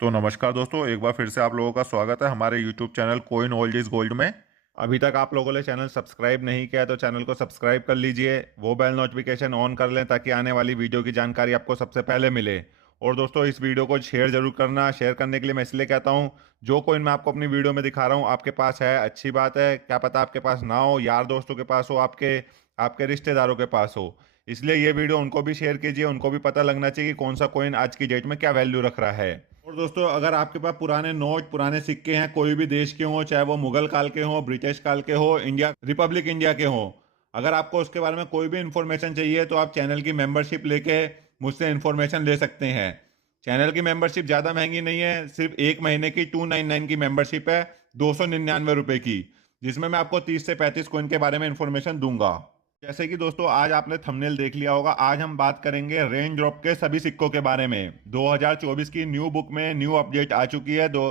तो नमस्कार दोस्तों, एक बार फिर से आप लोगों का स्वागत है हमारे YouTube channel coin old is gold में। अभी तक आप लोगों ने चैनल सब्सक्राइब नहीं किया है तो चैनल को सब्सक्राइब कर लीजिए, वो बेल नोटिफिकेशन ऑन कर लें ताकि आने वाली वीडियो की जानकारी आपको सबसे पहले मिले। और दोस्तों, इस वीडियो को शेयर जरूर करना। शेयर करने के लिए मैं इसलिए कहता हूँ, जो कोइन मैं आपको अपनी वीडियो में दिखा रहा हूँ आपके पास है, अच्छी बात है। क्या पता आपके पास ना हो, यार दोस्तों के पास हो, आपके आपके रिश्तेदारों के पास हो। इसलिए ये वीडियो उनको भी शेयर कीजिए, उनको भी पता लगना चाहिए कि कौन सा कोइन आज की डेट में क्या वैल्यू रख रहा है। और दोस्तों, अगर आपके पास पुराने नोट, पुराने सिक्के हैं, कोई भी देश के हों, चाहे वो मुगल काल के हों, ब्रिटिश काल के हो, इंडिया रिपब्लिक इंडिया के हों, अगर आपको उसके बारे में कोई भी इंफॉर्मेशन चाहिए तो आप चैनल की मेंबरशिप लेके मुझसे इंफॉर्मेशन ले सकते हैं। चैनल की मेंबरशिप ज़्यादा महंगी नहीं है, सिर्फ एक महीने की 299 की मेंबरशिप है, 299 रुपये की, जिसमें मैं आपको 30 से 35 कोइन के बारे में इंफॉर्मेशन दूंगा। जैसे कि दोस्तों, आज आपने थंबनेल देख लिया होगा, आज हम बात करेंगे रेन ड्रॉप के सभी सिक्कों के बारे में। 2024 की न्यू बुक में न्यू अपडेट आ चुकी है दो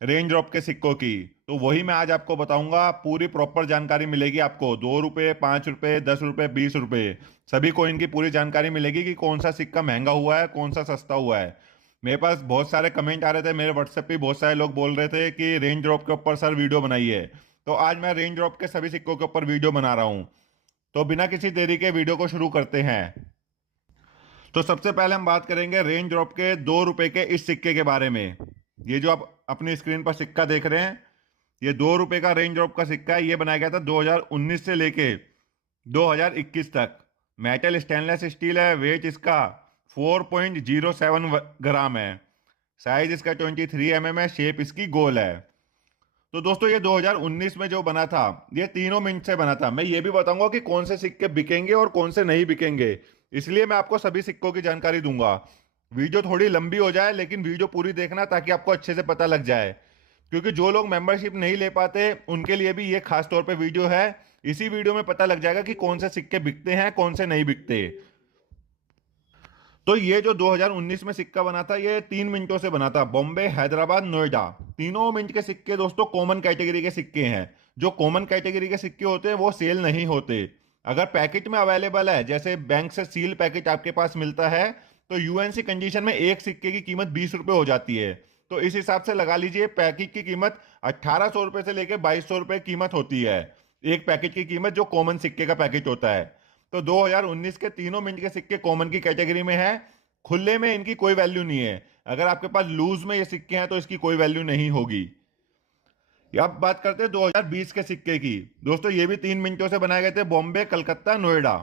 रेन ड्रॉप के सिक्कों की, तो वही मैं आज आपको बताऊंगा। पूरी प्रॉपर जानकारी मिलेगी आपको, 2 रुपये, 5 रुपये, 10 रुपये, 20 रुपये, सभी कोइन की पूरी जानकारी मिलेगी कि कौन सा सिक्का महंगा हुआ है, कौन सा सस्ता हुआ है। मेरे पास बहुत सारे कमेंट आ रहे थे, मेरे व्हाट्सएप पे बहुत सारे लोग बोल रहे थे कि रेन ड्रॉप के ऊपर सर वीडियो बनाइए, तो आज मैं रेन ड्रॉप के सभी सिक्कों के ऊपर वीडियो बना रहा हूँ। तो बिना किसी देरी के वीडियो को शुरू करते हैं। तो सबसे पहले हम बात करेंगे रेंज ड्रॉप के 2 रुपए के इस सिक्के के बारे में। ये जो आप अपनी स्क्रीन पर सिक्का देख रहे हैं, ये 2 रुपए का रेंज ड्रॉप का सिक्का है। ये बनाया गया था 2019 से लेके 2021 तक। मेटल स्टेनलेस स्टील है। वेट इसका 4.07 ग्राम है। साइज इसका 23 mm है। शेप इसकी गोल है। तो दोस्तों, ये 2019 में जो बना था, ये तीनों मिनट से बना था। मैं ये भी बताऊंगा कि कौन से सिक्के बिकेंगे और कौन से नहीं बिकेंगे, इसलिए मैं आपको सभी सिक्कों की जानकारी दूंगा। वीडियो थोड़ी लंबी हो जाए, लेकिन वीडियो पूरी देखना ताकि आपको अच्छे से पता लग जाए, क्योंकि जो लोग मेंबरशिप नहीं ले पाते उनके लिए भी ये खास तौर पे वीडियो है। इसी वीडियो में पता लग जाएगा कि कौन से सिक्के बिकते हैं, कौन से नहीं बिकते। तो ये जो 2019 में सिक्का बना था, ये 3 मिनटों से बना था। बॉम्बे, हैदराबाद, नोएडा, तीनों मिनट के सिक्के दोस्तों कॉमन कैटेगरी के सिक्के हैं। जो कॉमन कैटेगरी के सिक्के होते हैं वो सेल नहीं होते। अगर पैकेट में अवेलेबल है, जैसे बैंक से सील पैकेट आपके पास मिलता है, तो यूएनसी कंडीशन में एक सिक्के की कीमत 20 रुपये हो जाती है। तो इस हिसाब से लगा लीजिए, पैकेट की कीमत 1800 रुपये से लेकर 2200 रुपये कीमत होती है। एक पैकेट की कीमत जो कॉमन सिक्के का पैकेट होता है। तो 2019 के तीनों मिनट के सिक्के कॉमन की कैटेगरी में है। खुले में इनकी कोई वैल्यू नहीं है। अगर आपके पास लूज में ये सिक्के हैं तो इसकी कोई वैल्यू नहीं होगी। अब बात करते हैं 2020 के सिक्के की। दोस्तों, ये भी 3 मिनटों से बनाए गए थे। बॉम्बे, कलकत्ता, नोएडा।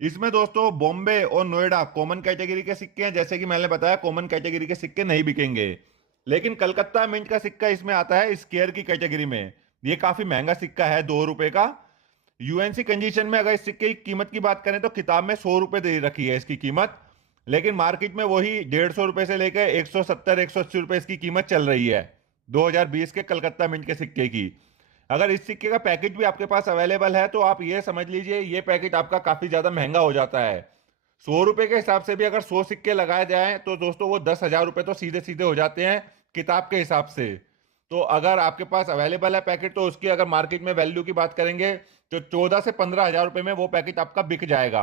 इसमें दोस्तों बॉम्बे और नोएडा कॉमन कैटेगरी के सिक्के हैं। जैसे कि मैंने बताया, कॉमन कैटेगरी के सिक्के नहीं बिकेंगे। लेकिन कलकत्ता मिंट का सिक्का इसमें आता है स्क्वायर की कैटेगरी में। ये काफी महंगा सिक्का है, 2 रुपए का। यूएनसी कंडीशन में अगर इस सिक्के की कीमत की बात करें तो किताब में 100 रुपए दे रखी है इसकी कीमत, लेकिन मार्केट में वही 150 रुपए से लेकर 170 180 रुपए इसकी कीमत चल रही है 2020 के कलकत्ता मिंट के सिक्के की। अगर इस सिक्के का पैकेट भी आपके पास अवेलेबल है तो आप ये समझ लीजिए, ये पैकेट आपका काफी ज्यादा महंगा हो जाता है। 100 रुपए के हिसाब से भी अगर 100 सिक्के लगाए जाएं तो दोस्तों वो 10,000 रुपए तो सीधे सीधे हो जाते हैं किताब के हिसाब से। तो अगर आपके पास अवेलेबल है पैकेट, तो उसकी अगर मार्केट में वैल्यू की बात करेंगे तो 14 से 15,000 रुपए में वो पैकेट आपका बिक जाएगा।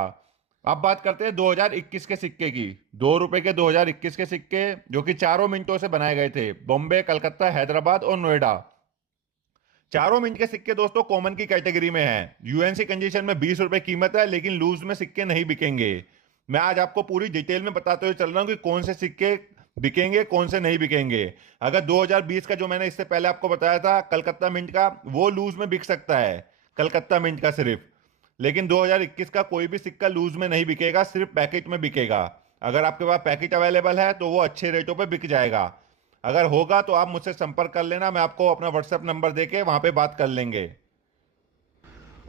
अब बात करते हैं 2021 के सिक्के की। 2 रुपए के 2021 के सिक्के, जो कि चारों मिनटों से बनाए गए थे। बॉम्बे, कलकत्ता, हैदराबाद और नोएडा। चारों मिनट के सिक्के दोस्तों कॉमन की कैटेगरी में है। यूएनसी कंडीशन में 20 रुपए कीमत है, लेकिन लूज में सिक्के नहीं बिकेंगे। मैं आज आपको पूरी डिटेल में बताते हुए चल रहा हूं कि कौन से सिक्के बिकेंगे, कौन से नहीं बिकेंगे। अगर 2020 का जो मैंने इससे पहले आपको बताया था कलकत्ता मिंट का, वो लूज में बिक सकता है, कलकत्ता मिंट का सिर्फ। लेकिन 2021 का कोई भी सिक्का लूज में नहीं बिकेगा, सिर्फ पैकेट में बिकेगा। अगर आपके पास पैकेट अवेलेबल है तो वो अच्छे रेटों पे बिक जाएगा। अगर होगा तो आप मुझसे संपर्क कर लेना, मैं आपको अपना व्हाट्सएप नंबर देके वहां पे बात कर लेंगे।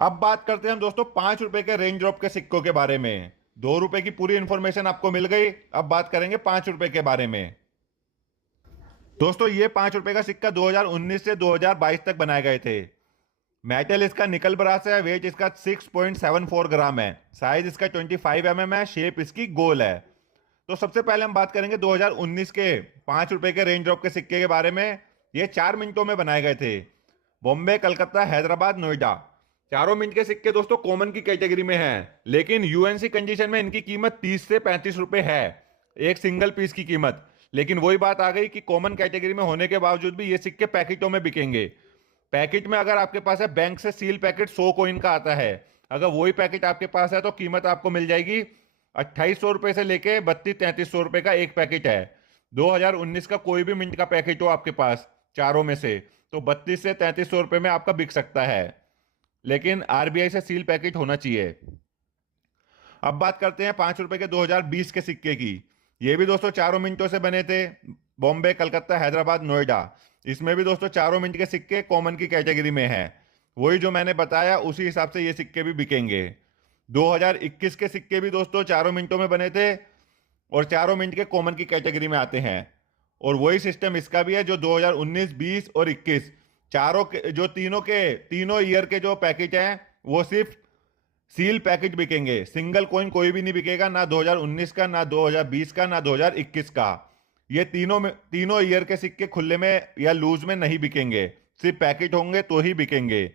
अब बात करते हैं हम दोस्तों 5 रुपए के रेंज ड्रॉप के सिक्कों के बारे में। 2 रुपए की पूरी इंफॉर्मेशन आपको मिल गई। अब बात करेंगे 5 रुपए के बारे में। दोस्तों, ये 5 रुपए का सिक्का 2019 से 2022 तक बनाए गए थे। मेटल इसका निकल ब्रास है। वेट इसका 6.74 ग्राम है। साइज इसका 25 mm है। शेप इसकी गोल है। तो सबसे पहले हम बात करेंगे 2019 के 5 रुपए के रेंज ड्रॉप के सिक्के के बारे में। ये 4 मिनटों में बनाए गए थे। बॉम्बे, कलकत्ता, हैदराबाद, नोएडा। चारों मिनट के सिक्के दोस्तों कॉमन की कैटेगरी में हैं, लेकिन यूएनसी कंडीशन में इनकी कीमत 30 से 35 रुपए है, एक सिंगल पीस की कीमत। लेकिन वही बात आ गई कि कॉमन कैटेगरी में होने के बावजूद भी ये सिक्के पैकेटों में बिकेंगे। पैकेट में अगर आपके पास है बैंक से सील पैकेट 100 कॉइन का आता है, अगर वही पैकेट आपके पास है तो कीमत आपको मिल जाएगी 2800 रुपये से लेके 3200-3300 रुपये का एक पैकेट है। 2019 का कोई भी मिंट का पैकेट हो आपके पास चारों में से, तो 32 से 3300 रुपये में आपका बिक सकता है, लेकिन आरबीआई से सील पैकेट होना चाहिए। अब बात करते हैं 5 रुपए के 2020 के सिक्के की। ये भी दोस्तों चारों मिनटों से बने थे, बॉम्बे, कलकत्ता, हैदराबाद, नोएडा। इसमें भी दोस्तों चारों मिनट के सिक्के कॉमन की कैटेगरी में है। वही जो मैंने बताया उसी हिसाब से ये सिक्के भी बिकेंगे। 2021 के सिक्के भी दोस्तों चारों मिनटों में बने थे और चारों मिनट के कॉमन की कैटेगरी में आते हैं। और वही सिस्टम इसका भी है जो 2019, 20 और 21 चारों के जो तीनों ईयर के जो पैकेट हैं वो सिर्फ सील पैकेट बिकेंगे। सिंगल कॉइन कोई भी नहीं बिकेगा, ना 2019 का, ना 2020 का, ना 2021 का। ये तीनों ईयर के सिक्के खुले में या लूज में नहीं बिकेंगे, सिर्फ पैकेट होंगे तो ही बिकेंगे।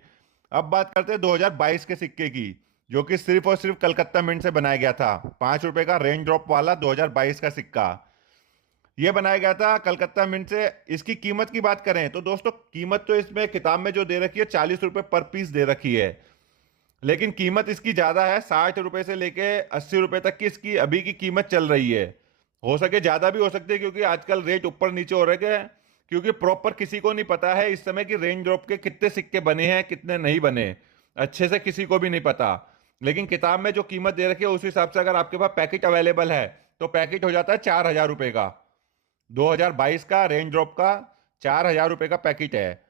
अब बात करते हैं 2022 के सिक्के की, जो कि सिर्फ और सिर्फ कलकत्ता मिंट से बनाया गया था। 5 रुपए का रेन ड्रॉप वाला 2022 का सिक्का ये बनाया गया था कलकत्ता मिंट से। इसकी कीमत की बात करें तो दोस्तों कीमत तो इसमें किताब में जो दे रखी है 40 रुपए पर पीस दे रखी है, लेकिन कीमत इसकी ज्यादा है। 60 रुपए से लेके 80 रुपए तक की इसकी अभी की कीमत चल रही है। हो सके ज्यादा भी हो सकती है, क्योंकि आजकल रेट ऊपर नीचे हो रहे हैं, क्योंकि प्रॉपर किसी को नहीं पता है इस समय कि रेंज ड्रॉप के कितने सिक्के बने हैं कितने नहीं बने, अच्छे से किसी को भी नहीं पता। लेकिन किताब में जो कीमत दे रखी है उस हिसाब से अगर आपके पास पैकेट अवेलेबल है तो पैकेट हो जाता है 4000 रुपए का। 2022 का रेंज ड्रॉप का 4000 रुपए का पैकेट है।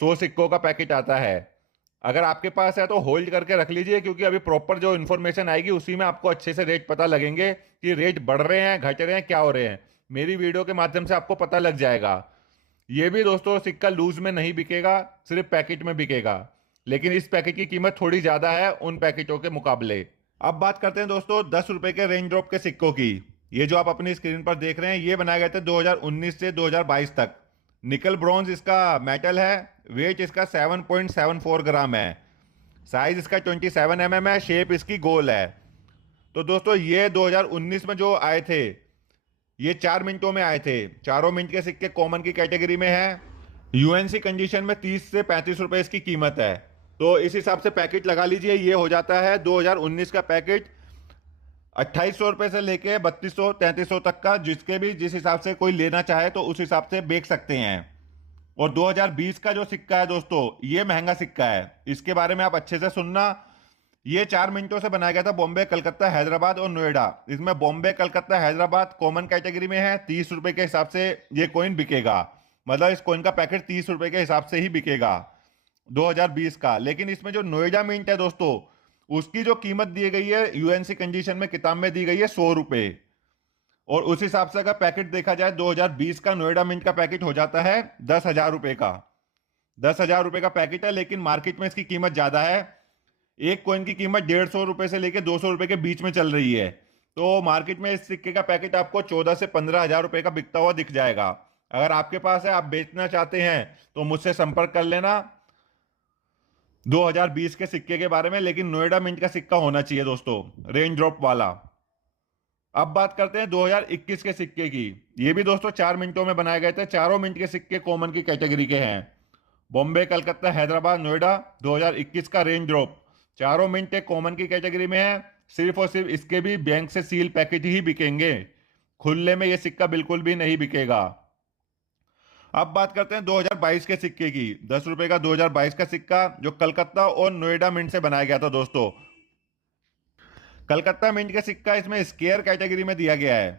100 सिक्कों का पैकेट आता है। अगर आपके पास है तो होल्ड करके रख लीजिए, क्योंकि अभी प्रॉपर जो इन्फॉर्मेशन आएगी उसी में आपको अच्छे से रेट पता लगेंगे कि रेट बढ़ रहे हैं, घट रहे हैं, क्या हो रहे हैं। मेरी वीडियो के माध्यम से आपको पता लग जाएगा। ये भी दोस्तों सिक्का लूज में नहीं बिकेगा, सिर्फ पैकेट में बिकेगा, लेकिन इस पैकेट की कीमत थोड़ी ज्यादा है उन पैकेटों के मुकाबले। अब बात करते हैं दोस्तों 10 रुपए के रेंज ड्रॉप के सिक्कों की। ये जो आप अपनी स्क्रीन पर देख रहे हैं ये बनाए गए थे 2019 से 2022 तक। निकल ब्रॉन्ज इसका मेटल है। वेट इसका 7.74 ग्राम है। साइज इसका 27 है। शेप इसकी गोल है। तो दोस्तों ये 2019 में जो आए थे ये 4 मिनटों में आए थे। चारों मिनट के सिक्के कॉमन की कैटेगरी में है। यूएनसी कंडीशन में 30 से 35 रुपए इसकी कीमत है। तो इस हिसाब से पैकेट लगा लीजिए। ये हो जाता है 2019 का पैकेट 2800 रुपए से लेके 3200-3300 तक का, जिसके भी जिस हिसाब से कोई लेना चाहे तो उस हिसाब से बेच सकते हैं। और 2020 का जो सिक्का है दोस्तों ये महंगा सिक्का है, इसके बारे में आप अच्छे से सुनना। ये 4 मिनटों से बनाया गया था बॉम्बे, कलकत्ता, हैदराबाद और नोएडा। इसमें बॉम्बे, कलकत्ता, हैदराबाद कॉमन कैटेगरी में है। 30 रुपए के हिसाब से ये कॉइन बिकेगा, मतलब इस कॉइन का पैकेट 30 रुपए के हिसाब से ही बिकेगा 2020 का। लेकिन इसमें जो नोएडा मिंट है दोस्तों उसकी जो कीमत दी गई है यूएनसी कंडीशन में किताब में दी गई है 100 रुपए। और उस हिसाब से अगर पैकेट देखा जाए 2020 का नोएडा मिंट का पैकेट हो जाता है 10,000 रुपए का। 10,000 रुपए का पैकेट है, लेकिन मार्केट में इसकी कीमत ज्यादा है। एक कॉइन की कीमत 150 रुपए से लेकर 200 रुपए के बीच में चल रही है। तो मार्केट में इस सिक्के का पैकेट आपको 14 से 15,000 रुपए का बिकता हुआ दिख जाएगा। अगर आपके पास है, आप बेचना चाहते हैं तो मुझसे संपर्क कर लेना 2020 के सिक्के के बारे में। लेकिन नोएडा मिंट का सिक्का होना चाहिए दोस्तों, रेंज ड्रॉप वाला। अब बात करते हैं 2021 के सिक्के की। ये भी दोस्तों 4 मिनटों में बनाए गए थे। चारों मिनट के सिक्के कॉमन की कैटेगरी के हैं। बॉम्बे, कलकत्ता, हैदराबाद, नोएडा 2021 का रेंज ड्रॉप चारों मिनट एक कॉमन की कैटेगरी में है। सिर्फ और सिर्फ इसके भी बैंक से सील पैकेट ही बिकेंगे, खुले में ये सिक्का बिल्कुल भी नहीं बिकेगा। अब बात करते हैं 2022 के सिक्के की। 10 रुपए का 2022 का सिक्का जो कलकत्ता और नोएडा मिंट से बनाया गया था दोस्तों। कलकत्ता मिंट का सिक्का इसमें स्केयर कैटेगरी में दिया गया है।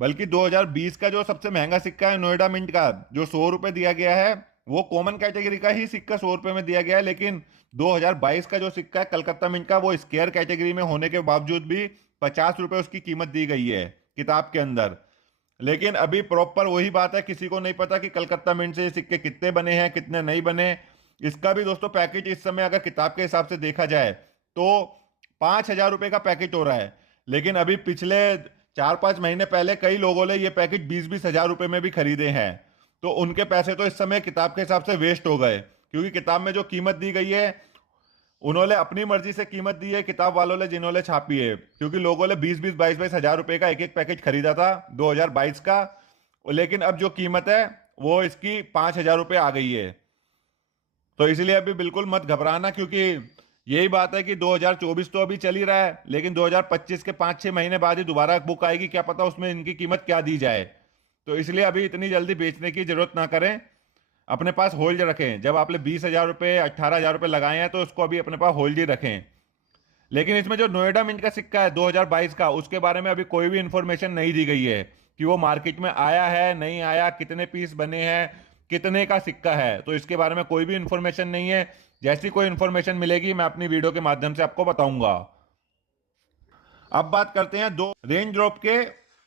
बल्कि 2020 का जो सबसे महंगा सिक्का है नोएडा मिंट का जो 100 रुपए दिया गया है वो कॉमन कैटेगरी का ही सिक्का 100 रुपए में दिया गया है। लेकिन 2022 का जो सिक्का है कलकत्ता मिंट का वो स्केयर कैटेगरी में होने के बावजूद भी 50 रुपए उसकी कीमत दी गई है किताब के अंदर। लेकिन अभी प्रॉपर वही बात है, किसी को नहीं पता कि कलकत्ता मिंट से ये सिक्के कितने बने हैं कितने नहीं बने। इसका भी दोस्तों पैकेट इस समय अगर किताब के हिसाब से देखा जाए तो 5,000 रुपए का पैकेट हो रहा है। लेकिन अभी पिछले 4-5 महीने पहले कई लोगों ने ये पैकेट 20-20 हजार रुपए में भी खरीदे हैं। तो उनके पैसे तो इस समय किताब के हिसाब से वेस्ट हो गए, क्योंकि किताब में जो कीमत दी गई है उन्होंने अपनी मर्जी से कीमत दी है किताब वालों ने जिन्होंने छापी है। क्योंकि लोगों ने 20-20, 22-22 हजार रुपए का एक एक पैकेट खरीदा था 2022 का। लेकिन अब जो कीमत है वो इसकी 5,000 रुपये आ गई है। तो इसलिए अभी बिल्कुल मत घबराना, क्योंकि यही बात है कि 2024 तो अभी चल ही रहा है, लेकिन 2025 के 5-6 महीने बाद ही दोबारा बुक आएगी, क्या पता उसमें इनकी कीमत क्या दी जाए। तो इसलिए अभी इतनी जल्दी बेचने की जरूरत ना करें, अपने पास होल्ड रखें। जब आपने 20,000 रुपये 18,000 रुपये लगाए हैं तो उसको अभी अपने पास होल्ड ही रखें। लेकिन इसमें जो नोएडा मिंट का सिक्का है 2022 का, उसके बारे में अभी कोई भी इंफॉर्मेशन नहीं दी गई है कि वो मार्केट में आया है नहीं आया, कितने पीस बने हैं, कितने का सिक्का है। तो इसके बारे में कोई भी इंफॉर्मेशन नहीं है। जैसी कोई इंफॉर्मेशन मिलेगी मैं अपनी वीडियो के माध्यम से आपको बताऊंगा। अब बात करते हैं दो रेंज ड्रॉप के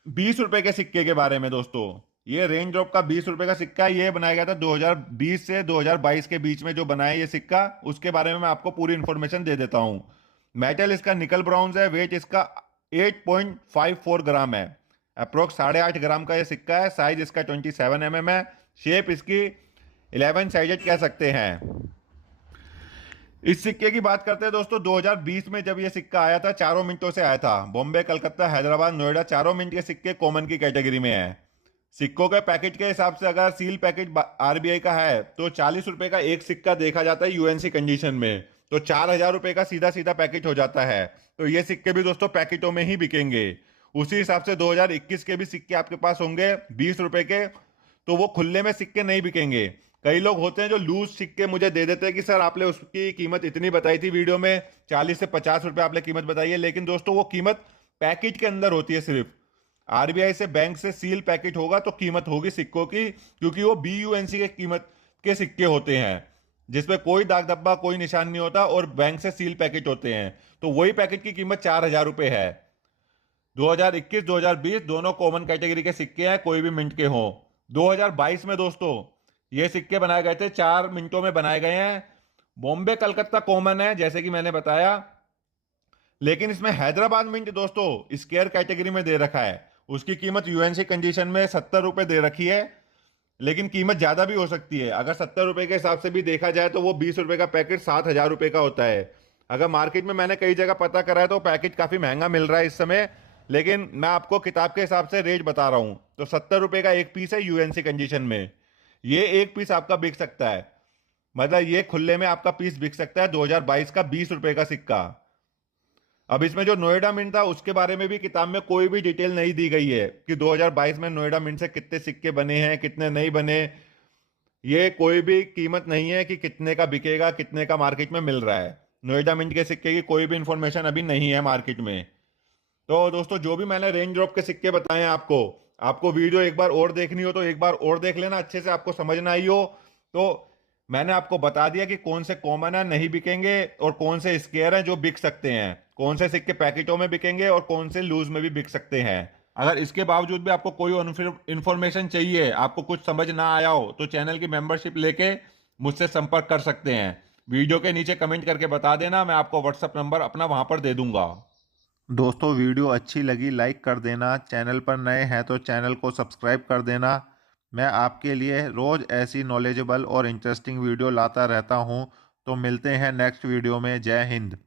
20 रुपए के सिक्के के बारे में दोस्तों। ये रेंज ड्रॉप का 20 रुपए का सिक्का, ये बनाया गया था 2020 से 2022 के बीच में जो बनाया ये सिक्का, उसके बारे में मैं आपको पूरी इंफॉर्मेशन दे देता हूं। मेटल इसका निकल ब्राउन्स है, वेट इसका 8.54 ग्राम है, अप्रोक्स 8.5 ग्राम का ये सिक्का है। साइज इसका 27 mm है, शेप इसकी 11 साइडेड कह सकते हैं। इस सिक्के की बात करते हैं दोस्तों, 2020 में जब ये सिक्का आया था, चारों मिनटों से आया था। बॉम्बे, कलकत्ता, हैदराबाद, नोएडा, चारों मिनट के सिक्के कॉमन की कैटेगरी में है। सिक्कों के पैकेट के हिसाब से अगर सील पैकेट आरबीआई का है तो 40 रुपए का एक सिक्का देखा जाता है यूएनसी कंडीशन में, तो 4,000 रुपए का सीधा सीधा पैकेट हो जाता है। तो ये सिक्के भी दोस्तों पैकेटों में ही बिकेंगे। उसी हिसाब से 2021 के भी सिक्के आपके पास होंगे 20 रुपए के, तो वो खुले में सिक्के नहीं बिकेंगे। कई लोग होते हैं जो लूज सिक्के मुझे दे देते हैं कि सर आपने उसकी कीमत इतनी बताई थी वीडियो में, 40 से 50 रुपए आपने कीमत बताई है, लेकिन दोस्तों वो कीमत पैकेट के अंदर होती है। सिर्फ आरबीआई से बैंक से सील पैकेट होगा तो कीमत होगी सिक्कों की, क्योंकि वो बीयूएनसी के कीमत के सिक्के होते हैं जिसमें कोई दाग धब्बा कोई निशान नहीं होता, और बैंक से सील पैकेट होते हैं। तो वही पैकेट की कीमत 4,000 रुपए है। 2021 2020 दोनों कॉमन कैटेगरी के सिक्के हैं, कोई भी मिंट के हों। 2022 में दोस्तों ये सिक्के बनाए गए थे, 4 मिनटों में बनाए गए हैं। बॉम्बे कलकत्ता कॉमन है जैसे कि मैंने बताया, लेकिन इसमें हैदराबाद मिंट दोस्तों स्केयर कैटेगरी में दे रखा है। उसकी कीमत यूएनसी कंडीशन में 70 रुपए दे रखी है, लेकिन कीमत ज्यादा भी हो सकती है। अगर 70 रुपए के हिसाब से भी देखा जाए तो वो 20 रुपए का पैकेट 7,000 रुपए का होता है। अगर मार्केट में मैंने कई जगह पता करा है तो पैकेट काफी महंगा मिल रहा है इस समय, लेकिन मैं आपको किताब के हिसाब से रेट बता रहा हूं। तो 70 रुपए का एक पीस है यूएनसी कंडीशन में, ये एक पीस आपका बिक सकता है। मतलब ये खुले में आपका पीस बिक सकता है 2022 का 20 रुपए का सिक्का। अब इसमें जो नोएडा मिंट था उसके बारे में भी किताब में कोई भी डिटेल नहीं दी गई है कि 2022 में नोएडा मिंट से कितने सिक्के बने हैं कितने नहीं बने। ये कोई भी कीमत नहीं है कि कितने का बिकेगा कितने का मार्केट में मिल रहा है। नोएडा मिंट के सिक्के की कोई भी इंफॉर्मेशन अभी नहीं है मार्केट में। तो दोस्तों जो भी मैंने रेंज ड्रॉप के सिक्के बताए हैं आपको, आपको वीडियो एक बार और देखनी हो तो एक बार और देख लेना, अच्छे से आपको समझ ना आई हो तो मैंने आपको बता दिया कि कौन से कॉमन है नहीं बिकेंगे और कौन से स्केयर हैं जो बिक सकते हैं, कौन से सिक्के पैकेटों में बिकेंगे और कौन से लूज में भी बिक सकते हैं। अगर इसके बावजूद भी आपको कोई इंफॉर्मेशन चाहिए, आपको कुछ समझ ना आया हो, तो चैनल की मेंबरशिप लेके मुझसे संपर्क कर सकते हैं। वीडियो के नीचे कमेंट करके बता देना, मैं आपको व्हाट्सएप नंबर अपना वहां पर दे दूंगा। दोस्तों वीडियो अच्छी लगी लाइक कर देना, चैनल पर नए हैं तो चैनल को सब्सक्राइब कर देना। मैं आपके लिए रोज़ ऐसी नॉलेजेबल और इंटरेस्टिंग वीडियो लाता रहता हूँ। तो मिलते हैं नेक्स्ट वीडियो में। जय हिंद।